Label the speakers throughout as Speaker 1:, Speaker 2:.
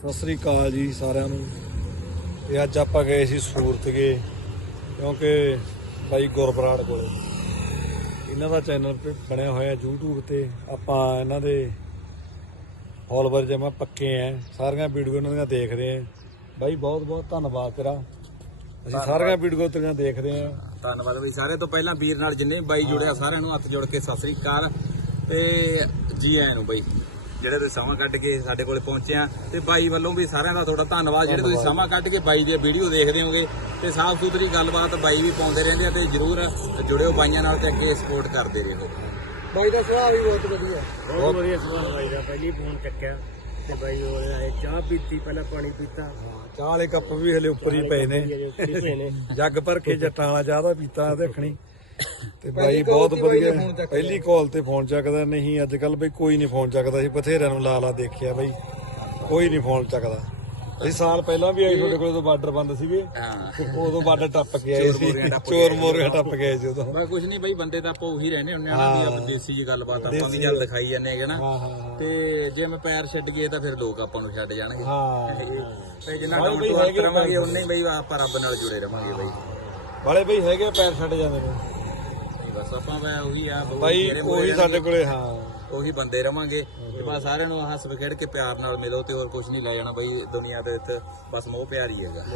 Speaker 1: ਸਤਿ ਸ੍ਰੀ ਅਕਾਲ ਜੀ ਸਾਰਿਆਂ ਨੂੰ। ਤੇ ਅੱਜ ਆਪਾਂ ਗਏ ਸੀ ਸੂਰਤ ਗਏ, ਕਿਉਂਕਿ ਬਾਈ ਗੁਰਬਰਾੜ ਕੋਲੇ ਇਹਨਾਂ ਦਾ ਚੈਨਲ ਬਣਿਆ ਹੋਇਆ YouTube ਤੇ। ਆਪਾਂ ਇਹਨਾਂ ਦੇ ਫੋਲੋਵਰ ਜਮਾ ਪੱਕੇ ਆ, ਸਾਰੀਆਂ ਵੀਡੀਓ ਇਹਨਾਂ ਦੀਆਂ ਦੇਖਦੇ ਆ। ਬਾਈ ਬਹੁਤ ਬਹੁਤ ਧੰਨਵਾਦ ਤੇਰਾ, ਅਸੀਂ ਸਾਰੀਆਂ ਵੀਡੀਓ ਤੇਰੀਆਂ ਦੇਖਦੇ ਆ।
Speaker 2: ਧੰਨਵਾਦ ਬਈ। ਸਾਰੇ ਤੋਂ ਪਹਿਲਾਂ ਵੀਰ ਨਾਲ ਜਿੰਨੇ ਵੀ ਬਾਈ ਜੁੜਿਆ ਸਾਰਿਆਂ ਨੂੰ ਹੱਥ ਜੋੜ ਕੇ ਸਤਿ ਸ੍ਰੀ ਅਕਾਲ ਤੇ ਜੀ ਆਇਆਂ ਨੂੰ। ਬਾਈ ਜਿਹੜੇ ਤੁਸੀਂ ਸਮਾਂ ਕੱਢ ਕੇ ਸਾਡੇ ਕੋਲੇ ਪਹੁੰਚੇ ਆ, ਤੇ ਬਾਈ ਵੱਲੋਂ ਵੀ ਸਾਰਿਆਂ ਦਾ ਤੁਹਾਡਾ ਧੰਨਵਾਦ ਜਿਹੜੇ ਤੁਸੀਂ ਸਮਾਂ ਕੱਢ ਕੇ ਬਾਈ ਦੀ ਵੀਡੀਓ ਦੇਖਦੇ ਹੋਗੇ ਤੇ ਸਾਫ਼ ਸੁਥਰੀ ਗੱਲਬਾਤ ਬਾਈ ਵੀ ਪਾਉਂਦੇ ਰਹਿੰਦੇ ਆ। ਤੇ ਜਰੂਰ ਜੁੜਿਓ ਬਾਈਆਂ ਨਾਲ ਤੇ ਅੱਗੇ ਸਪੋਰਟ ਕਰਦੇ ਰਹੋ।
Speaker 1: ਬਾਈ ਦਾ ਸੁਭਾਅ ਵੀ ਬਹੁਤ ਵਧੀਆ,
Speaker 3: ਬਹੁਤ ਵਧੀਆ ਸੁਭਾਅ ਬਾਈ ਦਾ। ਪਹਿਲੀ ਫੋਨ ਚੱਕਿਆ ਤੇ ਬਾਈ ਉਹ ਚਾਹ ਪੀਤੀ, ਪਹਿਲਾਂ ਪਾਣੀ ਪੀਤਾ।
Speaker 1: ਚਾਹ ਵਾਲੇ ਕੱਪ ਵੀ ਹਲੇ ਉੱਪਰ ਹੀ ਪਏ ਨੇ, ਜੱਗ ਭਰ ਕੇ ਜੱਟਾਂ ਵਾਲਾ ਚਾਹ ਦਾ ਪੀਤਾ ਦੇਖਣੀ। ਤੇ ਬਾਈ ਬਹੁਤ ਵਧੀਆ, ਪਹਿਲੀ ਕਾਲ ਤੇ ਫੋਨ ਚੱਕਦਾ। ਨਹੀਂ ਅੱਜ ਕੱਲ ਬਈ ਕੋਈ ਨਹੀਂ ਫੋਨ ਚੱਕਦਾ ਸੀ, ਬਥੇਰਿਆਂ ਨੂੰ ਲਾ ਦੇਖਿਆ ਬਈ, ਕੋਈ ਨਹੀਂ ਫੋਨ ਚੱਕਦਾ। ਅਸੀਂ ਸਾਲ ਪਹਿਲਾਂ ਵੀ ਆਏ ਤੁਹਾਡੇ ਕੋਲ, ਉਦੋਂ ਬਾਰਡਰ ਬੰਦ ਸੀਗੇ, ਉਦੋਂ ਬਾਰਡਰ ਟੱਪ ਕੇ ਆਏ ਸੀ, ਚੋਰ ਮੋਰੀਆਂ ਟੱਪ ਕੇ ਆਏ ਸੀ ਉਦੋਂ।
Speaker 2: ਬਸ ਕੁਝ ਨਹੀਂ ਬਾਈ, ਬੰਦੇ ਤਾਂ ਆਪਾਂ ਉਹੀ ਰਹਿੰਦੇ ਹੁੰਦੇ ਆ ਨਾ, ਵੀ ਦੇਸੀ ਜੀ ਗੱਲਬਾਤ ਆਪਾਂ ਵੀ ਚੱਲ ਦਿਖਾਈ ਜਾਂਦੇ ਹੈਗੇ ਨਾ। ਤੇ ਜੇ ਮੈਂ ਪੈਰ ਛੱਡ ਗਏ ਤਾਂ ਫਿਰ ਲੋਕ ਆਪਾਂ ਨੂੰ ਛੱਡ ਜਾਣਗੇ। ਤੇ ਜਿੰਨਾ ਡਾਊਨ ਰਵਾਂਗੇ ਉਨੇ ਹੀ ਬਈ ਆਪਾਂ ਰੱਬ ਨਾਲ ਜੁੜੇ ਰਵਾਂਗੇ ਬਾਈ।
Speaker 1: ਵਾਲੇ ਬਈ ਹੈਗੇ ਪੈਰ ਛੱਡ ਜਾਂਦੇ ਨੇ,
Speaker 2: ਬਸ ਆਪਾਂ ਉਹੀ ਆ
Speaker 1: ਬਾਈ, ਉਹੀ ਸਾਡੇ ਕੋਲੇ। ਹਾਂ,
Speaker 2: ਉਹੀ ਬੰਦੇ ਰਵਾਂਗੇ ਤੇ ਬਸ ਸਾਰਿਆਂ ਨੂੰ ਹੱਸ ਖੇਡ ਕੇ ਪਿਆਰ ਨਾਲ ਮਿਲੋ ਤੇ ਹੋਰ ਕੁਝ ਨਹੀਂ ਲੈ ਜਾਣਾ ਬਾਈ ਦੁਨੀਆ ਦੇ ਵਿੱਚ, ਬਸ ਮੋਹ ਪਿਆਰ ਹੀ ਹੈਗਾ।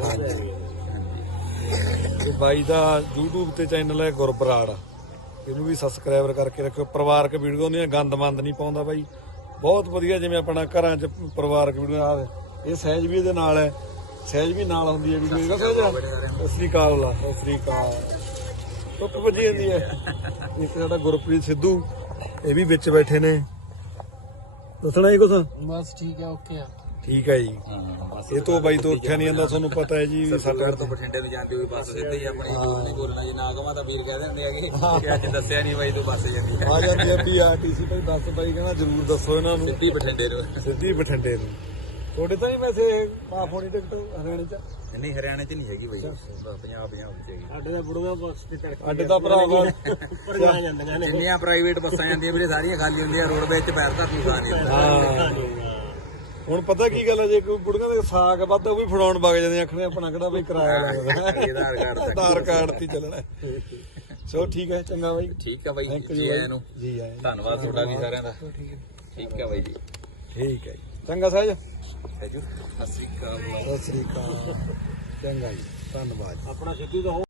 Speaker 1: ਤੇ ਬਾਈ ਦਾ YouTube ਤੇ ਚੈਨਲ ਹੈ ਗੁਰਬਰਾੜ, ਇਹਨੂੰ ਵੀ ਸਬਸਕ੍ਰਾਈਬਰ ਕਰਕੇ ਰੱਖਿਓ। ਪਰਿਵਾਰਕ ਵੀਡੀਓ ਹੁੰਦੀਆਂ, ਗੰਦਮੰਦ ਨਹੀਂ ਪਾਉਂਦਾ ਬਾਈ, ਬਹੁਤ ਵਧੀਆ। ਜਿਵੇਂ ਆਪਣਾ ਘਰਾਂ 'ਚ ਪਰਿਵਾਰਕ ਵੀਡੀਓ ਆ, ਇਹ ਸਹਿਜ ਵੀ ਇਹਦੇ ਨਾਲ ਹੈ, ਸਹਿਜ ਵੀ ਨਾਲ ਹੁੰਦੀ ਹੈ ਵੀਡੀਓ। ਸਤਿ ਸ੍ਰੀ ਅਕਾਲ, ਸਤਿ ਸ੍ਰੀ ਅਕਾਲ। ਧੁੱਪ ਵੱਜੀ ਜਾਂਦੀ ਹੈ। ਇੱਕ ਸਾਡਾ ਗੁਰਪ੍ਰੀਤ ਸਿੱਧੂ, ਇਹ ਵੀ ਵਿੱਚ ਬੈਠੇ ਨੇ। ਦੱਸਣਾ ਜੀ ਕੁਛ?
Speaker 3: ਬਸ ਠੀਕ ਹੈ, ਓਕੇ ਆ।
Speaker 1: ਠੀਕ ਹੈ ਜੀ। ਇਹ ਤੋਂ ਬਾਈ ਤੋਂ ਉੱਠਿਆ ਨਹੀਂ ਜਾਂਦਾ, ਤੁਹਾਨੂੰ ਪਤਾ ਹੈ ਜੀ।
Speaker 2: ਸਾਡੇ ਤੋਂ ਬਠਿੰਡੇ ਨੂੰ ਜਾਂਦੀ ਹੋਈ ਬੱਸ ਸਿੱਧੀ ਆਪਣੀ, ਨਹੀਂ ਬੋਲਣਾ ਜੀ ਨਾ ਕਮਾ ਤਾਂ ਵੀਰ ਕਹਿ ਦਿੰਦੇ ਹੈਗੇ ਕਿ ਅੱਜ ਦੱਸਿਆ ਨਹੀਂ ਬਾਈ ਤੂੰ ਬੱਸ ਜਾਂਦੀ
Speaker 1: ਆ ਜਾਂਦੀ ਹੈ PRTC। ਭਾਈ ਦੱਸ ਬਾਈ ਕਹਿੰਦਾ ਜ਼ਰੂਰ ਦੱਸੋ ਇਹਨਾਂ ਨੂੰ।
Speaker 2: ਸਿੱਧੀ ਬਠਿੰਡੇ ਨੂੰ,
Speaker 1: ਸਿੱਧੀ ਬਠਿੰਡੇ ਨੂੰ। ਤੁਹਾਡੇ ਤਾਂ ਨਹੀਂ ਵੈਸੇ ਮਾਫ ਹੋਣੀ ਟਿਕਟ ਹਰਿਆਣੇ 'ਚ?
Speaker 2: ਨਹੀਂ ਹਰਿਆਣੇ 'ਚ ਨਹੀਂ ਹੈਗੀ ਬਾਈ, ਪੰਜਾਬ ਵਿੱਚ ਹੈਗੀ।
Speaker 3: ਸਾਡੇ ਦਾ ਬੁੜਗਾ ਬੱਸ ਤੇ ਤੜਕੇ
Speaker 1: ਅੱਡੇ ਦਾ ਭਰਾਵਾ
Speaker 3: ਉੱਪਰ ਜਾ ਜਾਂਦੀਆਂ ਨੇ।
Speaker 2: ਜਿੰਨੀਆਂ ਪ੍ਰਾਈਵੇਟ ਬੱਸਾਂ ਜਾਂਦੀਆਂ ਵੀਰੇ ਸਾਰੀਆਂ ਖਾਲੀ ਹੁੰਦੀਆਂ, ਰੋਡਵੇਜ਼ 'ਚ ਪੈਰ ਧਰਤੀ ਸਾਰੀਆਂ।
Speaker 1: ਹੁਣ ਪਤਾ ਕੀ ਗੱਲ ਹੈ, ਜੇ ਕੋਈ ਬੁੜੀਆਂ ਦੇ ਸਾਗ ਵੱਧ ਉਹ ਵੀ ਫੜਾਉਣ ਵਗ ਜਾਂਦੇ, ਆਖਣੇ ਆਪਣਾ ਕਿਹੜਾ ਬਈ ਕਿਰਾਇਆ ਲੱਗਦਾ, ਆਧਾਰ ਕਾਰਡ ਤੇ ਚੱਲਣਾ। ਚਲੋ ਠੀਕ ਹੈ, ਚੰਗਾ ਬਾਈ।
Speaker 2: ਠੀਕ ਹੈ ਬਾਈ, ਜੀ ਆਇਆਂ ਨੂੰ।
Speaker 1: ਜੀ ਆਇਆਂ,
Speaker 2: ਧੰਨਵਾਦ ਤੁਹਾਡਾ ਵੀ ਸਾਰਿਆਂ ਦਾ। ਠੀਕ ਹੈ ਬਾਈ ਜੀ,
Speaker 1: ਠੀਕ ਹੈ ਜੀ। ਚੰਗਾ ਸਹਿਜ,
Speaker 2: ਸਤਿ ਸ੍ਰੀ ਅਕਾਲ।
Speaker 1: ਸਤਿ ਸ੍ਰੀ ਅਕਾਲ। ਚੰਗਾ ਜੀ, ਧੰਨਵਾਦ।
Speaker 3: ਆਪਣਾ ਸਿੱਧੂ ਦਾ